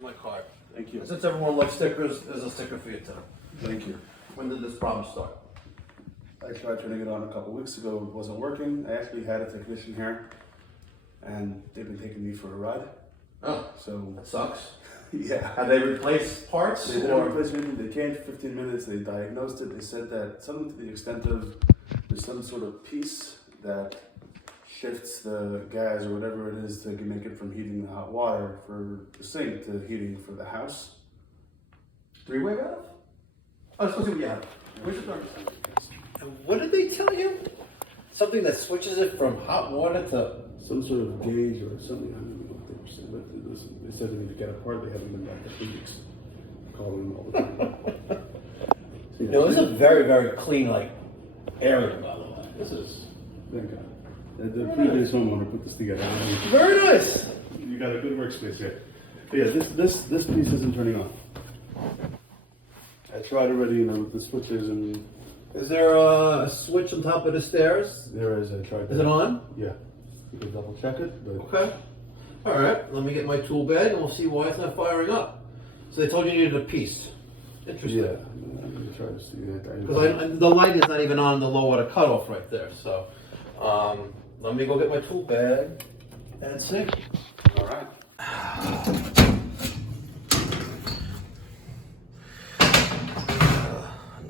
My card. Thank you. Since everyone likes stickers, there's a sticker for you too. Thank you. When did this problem start? I tried turning it on a couple weeks ago. It wasn't working. I actually had a technician here, and they've been taking me for a ride. Oh, So that sucks. yeah. Have they replaced parts? They didn't replace anything. They came for 15 minutes. They diagnosed it. They said that something to the extent of there's some sort of piece that shifts the gas or whatever it is to make it from heating the hot water for the sink to heating for the house. Three-way valve? Oh, let's go see what you have. Where's your third? And what did they tell you? Something that switches it from hot water to... Some sort of gauge or something. I don't know what they were saying. But they said they need to get apart. They haven't been back for 3 weeks. Calling them all the time. So, yeah, No, this is a very, very clean, like, area, by the way. This is... Thank God. The previous homeowner put this together. Very nice. You got a good workspace here. But yeah, this piece isn't turning on. I tried already, with the switches and... Is there a switch on top of the stairs? There is, I tried that. Is it on? Yeah. You can double check it, but... Okay. All right. Let me get my tool bag and we'll see why it's not firing up. So they told you needed a piece. Interesting. Yeah, I'm going to try to see that. Because the light is not even on the low water cutoff right there. So let me go get my tool bag and see. All right.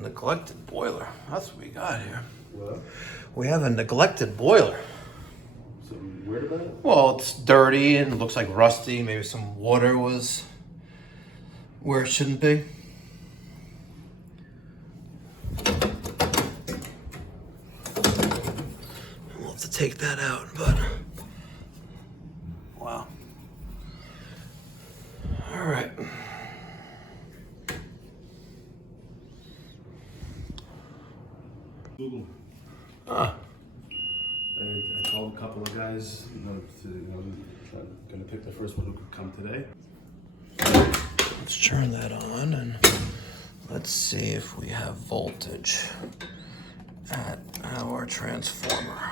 Neglected boiler. That's what we got here. What? We have a neglected boiler. Something weird about it? Well, it's dirty and it looks like rusty. Maybe some water was where it shouldn't be. We'll have to take that out, but wow. All right. Google. Ah. I called a couple of guys, gonna pick the first one who could come today. Let's turn that on and let's see if we have voltage at our transformer.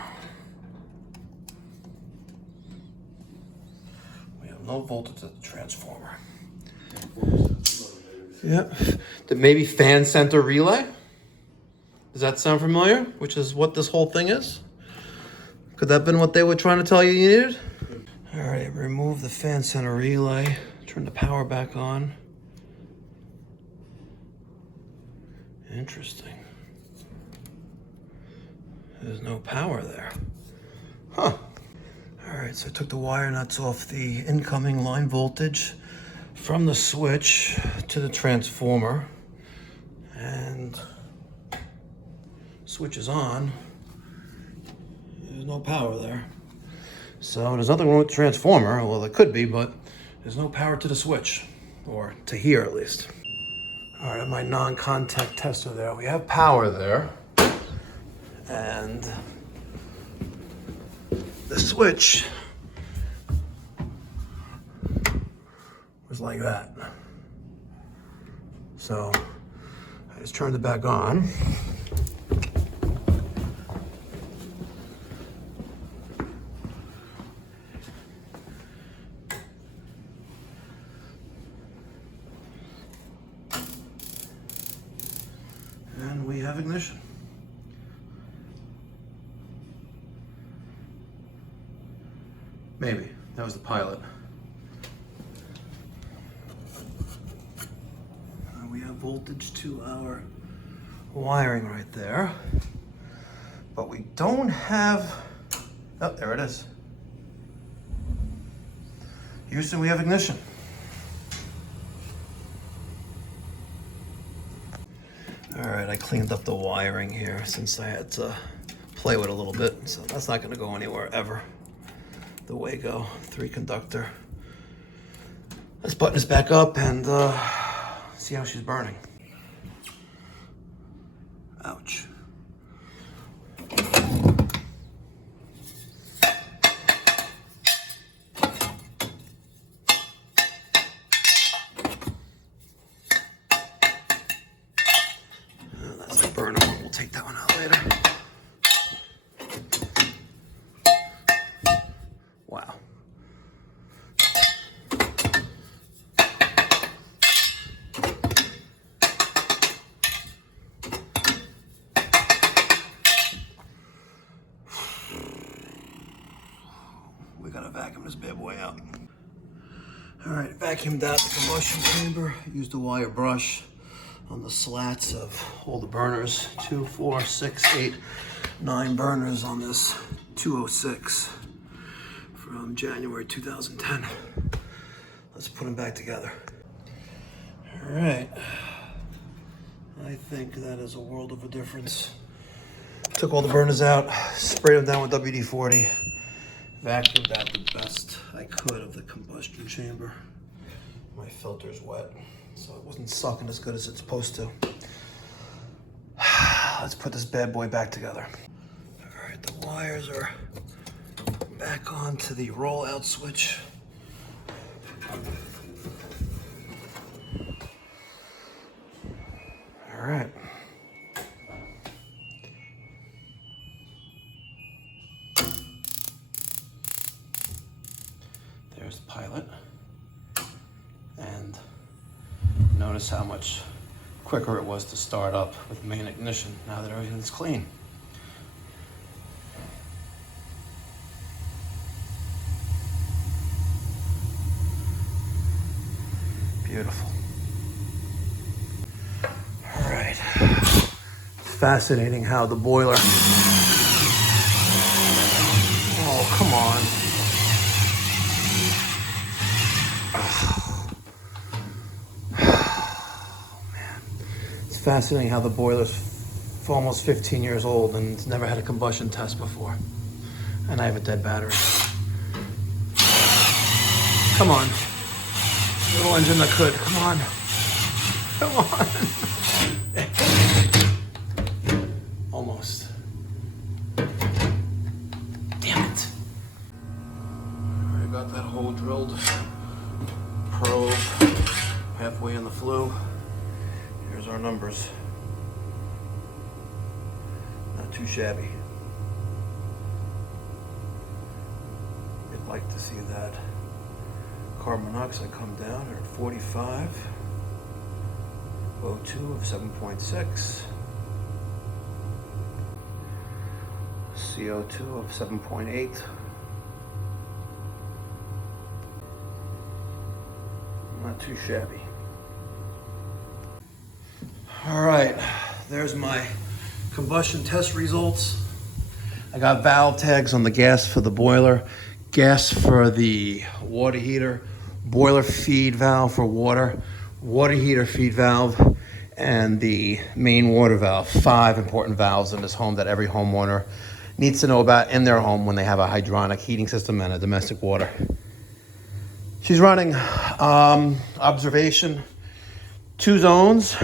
We have no voltage at the transformer. Yep. Maybe fan center relay? Does that sound familiar? Which is what this whole thing is? Could that have been what they were trying to tell you you needed? All right, remove the fan center relay. Turn the power back on. Interesting. There's no power there. Huh. All right, so I took the wire nuts off the incoming line voltage from the switch to the transformer. And switch is on. There's no power there. So there's nothing wrong with the transformer. Well, it could be, but there's no power to the switch, or to here at least. All right, my non-contact tester there. We have power there. And the switch was like that. So I just turned it back on. And we have ignition. Maybe. That was the pilot. We have voltage to our wiring right there. But we don't have... Oh, there it is. Houston, we have ignition. All right, I cleaned up the wiring here since I had to play with it a little bit. So that's not gonna go anywhere ever. The Wago 3-conductor. Let's button this back up and see how she's burning. Ouch. That's a Burnham. We'll take that one out later. Wow. this bad boy out. All right, vacuumed out the combustion chamber. Used a wire brush on the slats of all the burners. 2, 4, 6, 8, 9 burners on this 206 from January 2010. Let's put them back together. All right. I think that is a world of a difference. Took all the burners out, sprayed them down with WD-40, vacuumed out the best I could of the combustion chamber. My filter's wet, so it wasn't sucking as good as it's supposed to. Let's put this bad boy back together. All right, the wires are back onto the roll-out switch. All right. There's the pilot. And notice how much quicker it was to start up with main ignition now that everything's clean. Beautiful. All right. It's fascinating how the boiler... Oh, come on. Fascinating how the boiler's almost 15 years old and it's never had a combustion test before. And I have a dead battery. Come on. Little engine that could. Come on. Come on. Almost. Damn it. I got that hole drilled. Probe. Halfway in the flue. Here's our numbers. Not too shabby. You'd like to see that carbon monoxide come down at 45. O2 of 7.6. CO2 of 7.8. Not too shabby. All right, there's my combustion test results. I got valve tags on the gas for the boiler, gas for the water heater, boiler feed valve for water, water heater feed valve, and the main water valve. 5 important valves in this home that every homeowner needs to know about in their home when they have a hydronic heating system and a domestic water. She's running observation 2 zones.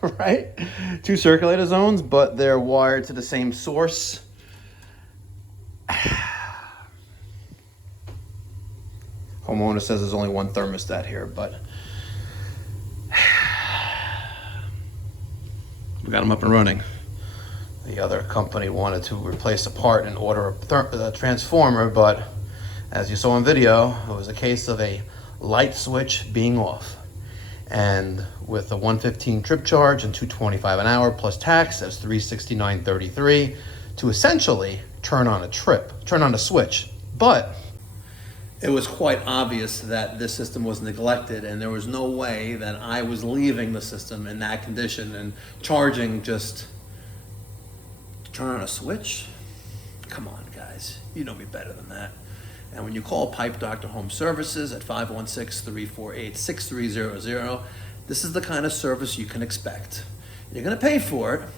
Right? 2 circulator zones, but they're wired to the same source. Homeowner says there's only 1 thermostat here, but we got them up and running. The other company wanted to replace a part and order a transformer, but as you saw in video, it was a case of a light switch being off. And with a 115 trip charge and $225 an hour plus tax, that's $369.33 to essentially turn on a switch. But it was quite obvious that this system was neglected, and there was no way that I was leaving the system in that condition and charging just to turn on a switch. Come on, guys, you know me better than that. And when you call Pipe Doctor Home Services at 516-348-6300, this is the kind of service you can expect. You're gonna pay for it,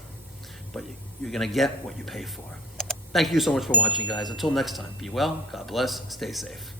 but you're gonna get what you pay for. Thank you so much for watching, guys. Until next time, be well, God bless, stay safe.